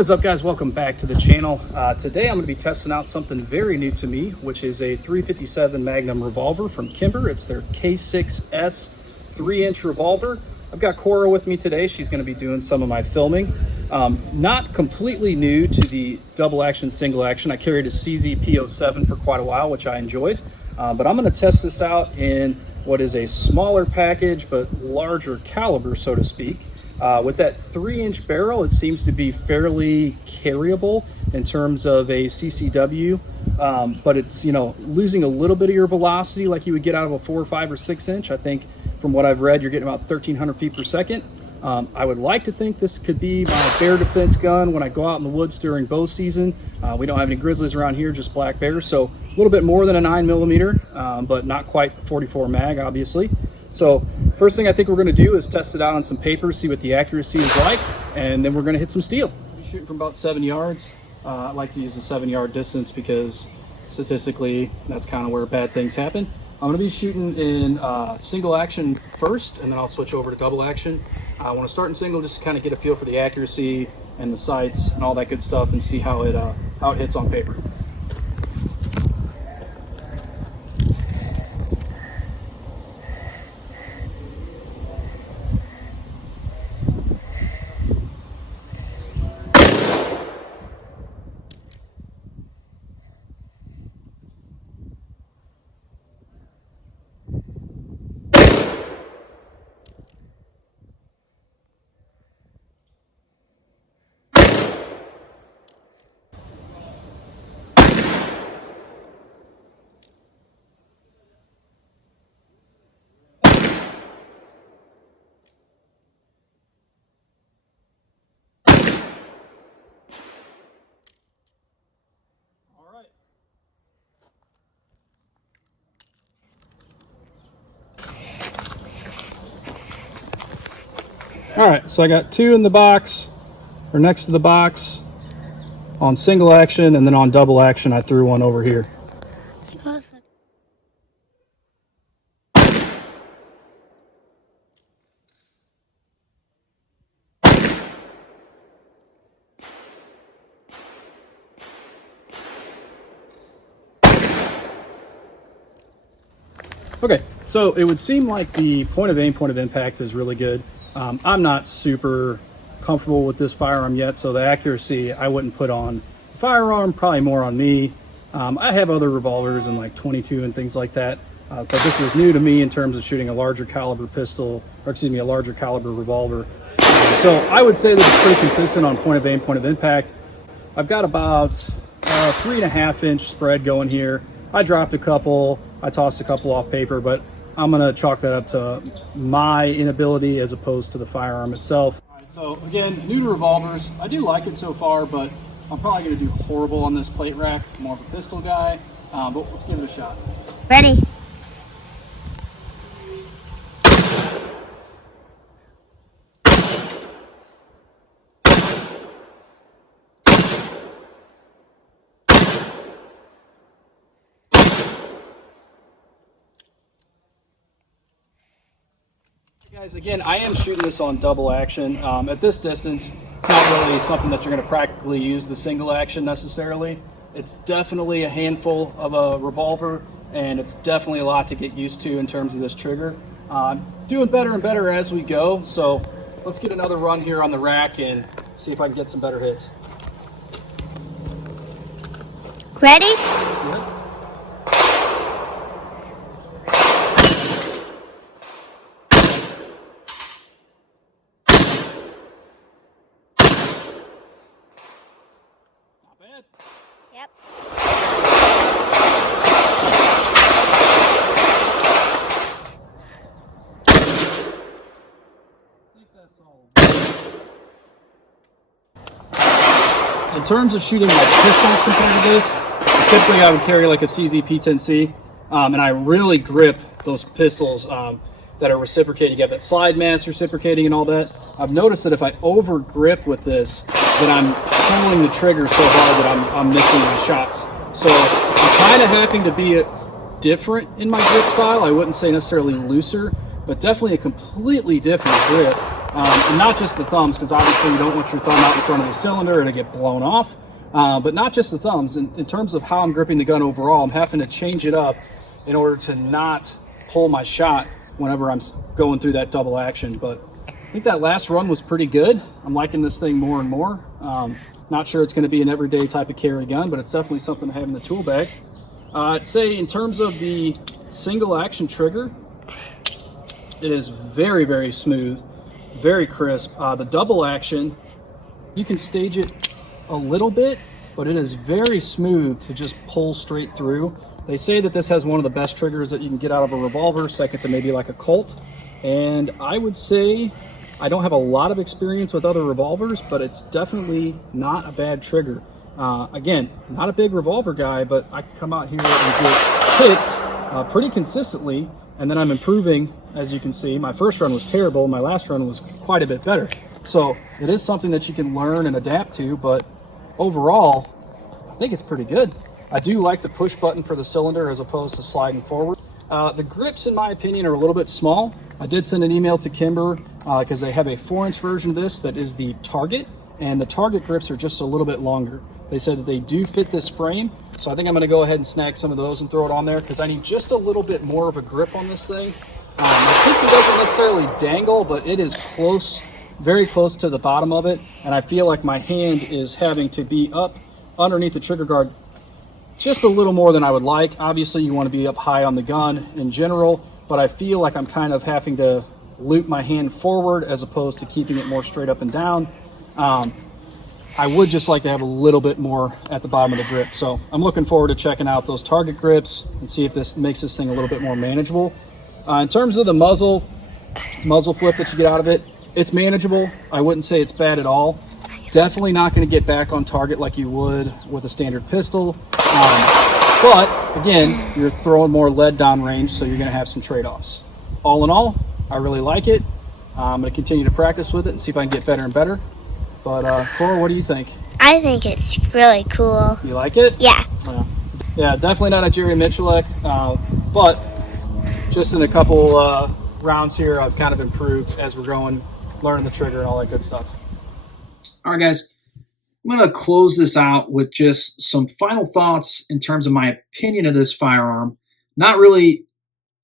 What is up, guys? Welcome back to the channel. Today I'm going to be testing out something very new to me, which is a .357 Magnum revolver from Kimber. It's their K6s 3-inch revolver. I've got Cora with me today. She's going to be doing some of my filming. Not completely new to the double action, single action. I carried a CZ P07 for quite a while, which I enjoyed. But I'm going to test this out in what is a smaller package, but larger caliber, so to speak. With that 3-inch barrel, it seems to be fairly carryable in terms of a CCW, but it's, losing a little bit of your velocity like you would get out of a 4 or 5 or 6 inch. I think from what I've read, you're getting about 1,300 feet per second. I would like to think this could be my bear defense gun when I go out in the woods during bow season. We don't have any grizzlies around here, just black bears, so a little bit more than a 9mm, but not quite the 44 mag, obviously. So first thing I think we're going to do is test it out on some paper, see what the accuracy is like, and then we're going to hit some steel. I'm shooting from about 7 yards. I like to use a 7-yard distance because statistically that's kind of where bad things happen. I'm going to be shooting in single action first, and then I'll switch over to double action. I want to start in single just to kind of get a feel for the accuracy and the sights and all that good stuff, and see how it hits on paper. All right, so I got 2 in the box, or next to the box, on single action, and then on double action, I threw one over here. Okay, so it would seem like the point of aim, point of impact is really good. I'm not super comfortable with this firearm yet, so the accuracy I wouldn't put on the firearm, probably more on me. I have other revolvers and like 22 and things like that, but this is new to me in terms of shooting a larger caliber pistol, or excuse me, a larger caliber revolver. So I would say that it's pretty consistent on point of aim, point of impact. I've got about 3.5 inch spread going here. I dropped a couple, I tossed a couple off paper, but I'm gonna chalk that up to my inability as opposed to the firearm itself. All right, so again, new to revolvers. I do like it so far, but I'm probably gonna do horrible on this plate rack. I'm more of a pistol guy, but let's give it a shot. Ready? Guys, again, I am shooting this on double action. At this distance, it's not really something that you're going to practically use the single action necessarily. It's definitely a handful of a revolver, and it's definitely a lot to get used to in terms of this trigger. Doing better and better as we go, so let's get another run here on the rack and see if I can get some better hits. Ready? Yeah. Yep. In terms of shooting like pistols compared to this, typically I would carry like a CZ P10C, and I really grip those pistols that are reciprocating. You have that slide mass reciprocating and all that. I've noticed that if I over grip with this, then I'm pulling the trigger so hard that I'm missing my shots. So I'm kind of having to be different in my grip style. I wouldn't say necessarily looser, but definitely a completely different grip. And not just the thumbs, because obviously you don't want your thumb out in front of the cylinder and it get blown off. But not just the thumbs. In terms of how I'm gripping the gun overall, I'm having to change it up in order to not pull my shot whenever I'm going through that double action. But I think that last run was pretty good. I'm liking this thing more and more. Not sure it's going to be an everyday type of carry gun, but it's definitely something to have in the tool bag. I'd say in terms of the single action trigger, it is very, very smooth, very crisp. The double action, you can stage it a little bit, but it is very smooth to just pull straight through. They say that this has one of the best triggers that you can get out of a revolver, second to maybe like a Colt. And I would say I don't have a lot of experience with other revolvers, but it's definitely not a bad trigger. Again, not a big revolver guy, but I can come out here and get hits pretty consistently, and then I'm improving. As you can see, my first run was terrible, my last run was quite a bit better. So it is something that you can learn and adapt to, but overall, I think it's pretty good. I do like the push button for the cylinder as opposed to sliding forward. The grips, in my opinion, are a little bit small. I did send an email to Kimber because they have a 4-inch version of this that is the Target, and the Target grips are just a little bit longer. They said that they do fit this frame, so I think I'm going to go ahead and snag some of those and throw it on there because I need just a little bit more of a grip on this thing. I think it doesn't necessarily dangle, but it is close, very close to the bottom of it, and I feel like my hand is having to be up underneath the trigger guard just a little more than I would like. Obviously, you want to be up high on the gun in general, but I feel like I'm kind of having to loop my hand forward as opposed to keeping it more straight up and down. I would just like to have a little bit more at the bottom of the grip. So I'm looking forward to checking out those Target grips and see if this makes this thing a little bit more manageable. In terms of the muzzle flip that you get out of it, it's manageable. I wouldn't say it's bad at all. Definitely not going to get back on target like you would with a standard pistol. But again, you're throwing more lead downrange, so you're going to have some trade-offs. All in all, I really like it. I'm going to continue to practice with it and see if I can get better and better. But Cora, what do you think? I think it's really cool. You like it? Yeah. Yeah, definitely not a Jerry Michalek, but just in a couple rounds here, I've kind of improved as we're going, learning the trigger and all that good stuff. All right, guys, I'm going to close this out with just some final thoughts in terms of my opinion of this firearm. Not really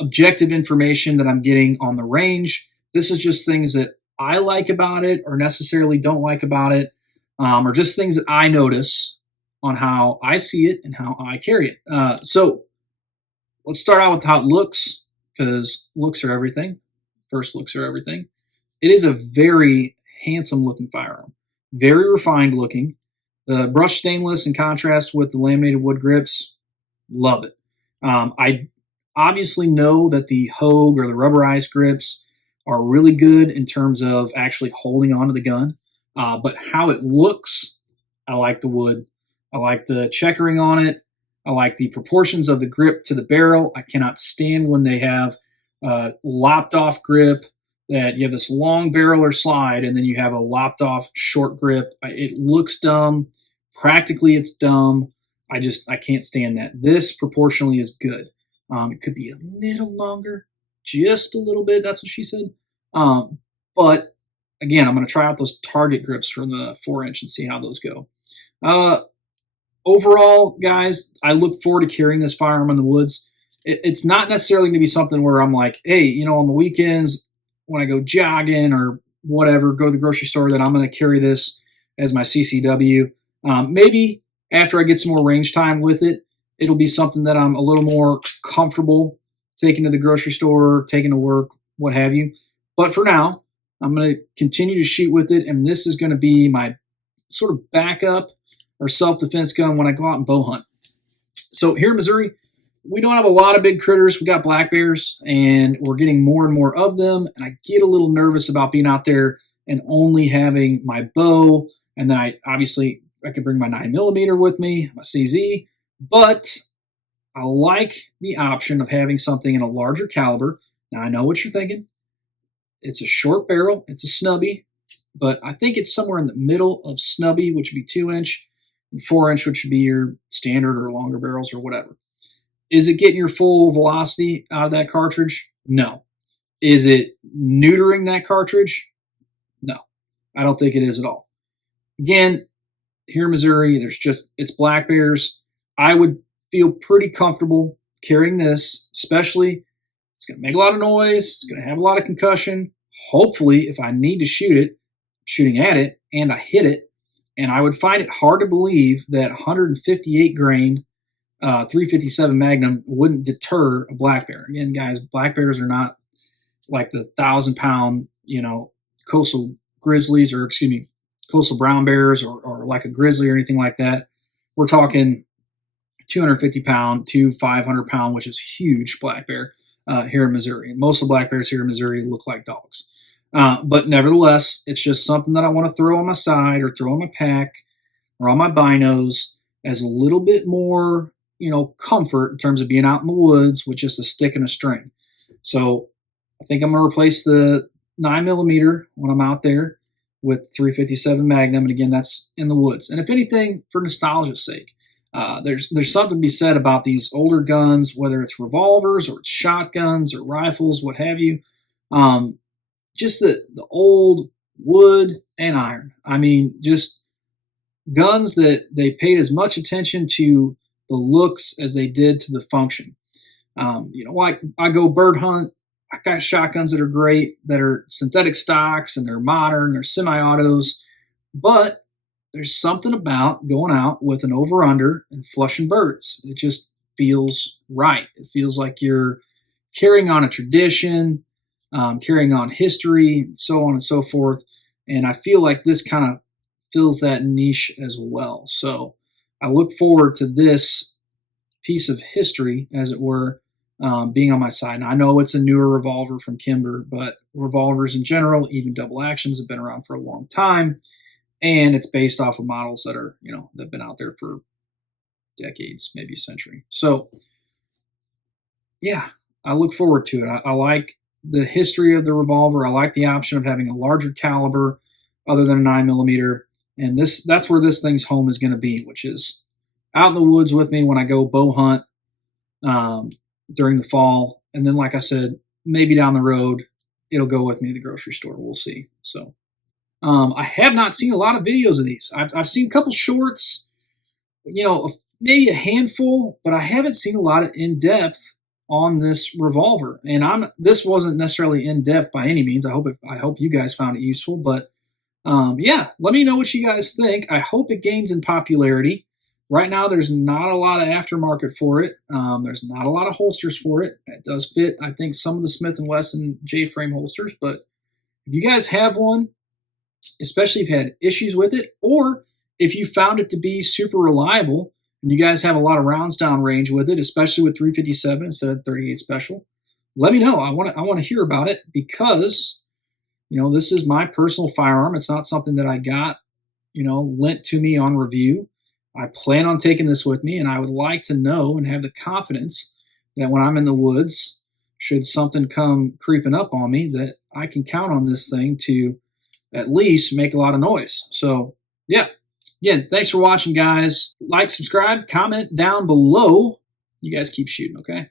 objective information that I'm getting on the range. This is just things that I like about it or necessarily don't like about it, or just things that I notice on how I see it and how I carry it. So let's start out with how it looks, because looks are everything. First looks are everything. It is a very handsome looking firearm. Very refined looking. The brushed stainless in contrast with the laminated wood grips, love it. I obviously know that the Hogue or the rubberized grips are really good in terms of actually holding onto the gun. But how it looks, I like the wood. I like the checkering on it. I like the proportions of the grip to the barrel. I cannot stand when they have lopped off grip, that you have this long barrel or slide and then you have a lopped off short grip. It looks dumb. Practically, it's dumb. I can't stand that. This proportionally is good. It could be a little longer, just a little bit. That's what she said. But again, I'm going to try out those Target grips from the 4-inch and see how those go. Overall, guys, I look forward to carrying this firearm in the woods. It's not necessarily going to be something where I'm like, hey, on the weekends when I go jogging or whatever, go to the grocery store, that I'm going to carry this as my CCW. Maybe after I get some more range time with it, it'll be something that I'm a little more comfortable taking to the grocery store, taking to work, what have you. But for now, I'm going to continue to shoot with it, and this is going to be my sort of backup or self-defense gun when I go out and bow hunt. So here in Missouri, we don't have a lot of big critters. We got black bears, and we're getting more and more of them. And I get a little nervous about being out there and only having my bow. And then I could bring my 9mm with me, my CZ. But I like the option of having something in a larger caliber. Now, I know what you're thinking. It's a short barrel. It's a snubby. But I think it's somewhere in the middle of snubby, which would be 2-inch, and 4-inch, which would be your standard or longer barrels or whatever. Is it getting your full velocity out of that cartridge? No. Is it neutering that cartridge? I don't think it is at all. Again, here in Missouri, it's black bears. I would feel pretty comfortable carrying this, especially it's going to make a lot of noise. It's going to have a lot of concussion. Hopefully, if I need to shoot it, shooting at it, and I hit it, and I would find it hard to believe that 158 grain 357 Magnum wouldn't deter a black bear. Again, guys, black bears are not like the 1,000-pound, coastal grizzlies, or excuse me, coastal brown bears, or like a grizzly or anything like that. We're talking 250-pound to 500-pound, which is huge black bear here in Missouri. And most of the black bears here in Missouri look like dogs. But nevertheless, it's just something that I want to throw on my side or throw in my pack or on my binos as a little bit more, comfort in terms of being out in the woods with just a stick and a string. So I think I'm going to replace the 9mm when I'm out there with 357 Magnum. And again, that's in the woods. And if anything, for nostalgia's sake, there's something to be said about these older guns, whether it's revolvers or it's shotguns or rifles, what have you. Just the old wood and iron. I mean, just guns that they paid as much attention to the looks as they did to the function. Like I go bird hunt. I got shotguns that are great, that are synthetic stocks, and they're modern, they're semi-autos. But there's something about going out with an over-under and flushing birds. It just feels right. It feels like you're carrying on a tradition, carrying on history, and so on and so forth. And I feel like this kind of fills that niche as well. So I look forward to this piece of history, as it were, being on my side. Now, I know it's a newer revolver from Kimber, but revolvers in general, even double actions, have been around for a long time. And it's based off of models that are, that have been out there for decades, maybe a century. So, yeah, I look forward to it. I like the history of the revolver. I like the option of having a larger caliber other than a 9mm. And that's where this thing's home is going to be, which is out in the woods with me when I go bow hunt during the fall. And then, like I said, maybe down the road, it'll go with me to the grocery store. We'll see. So I have not seen a lot of videos of these. I've seen a couple shorts, maybe a handful, but I haven't seen a lot of in-depth on this revolver. And this wasn't necessarily in-depth by any means. I hope you guys found it useful, but yeah, let me know what you guys think. I hope it gains in popularity. Right now, there's not a lot of aftermarket for it. There's not a lot of holsters for it. It does fit, I think, some of the Smith & Wesson J-frame holsters. But if you guys have one, especially if you had issues with it, or if you found it to be super reliable and you guys have a lot of rounds down range with it, especially with 357 instead of 38 special, let me know. I want to hear about it, because this is my personal firearm. It's not something that I got, lent to me on review. I plan on taking this with me, and I would like to know and have the confidence that when I'm in the woods, should something come creeping up on me, that I can count on this thing to at least make a lot of noise. So, yeah. Again, thanks for watching, guys. Like, subscribe, comment down below. You guys keep shooting, okay?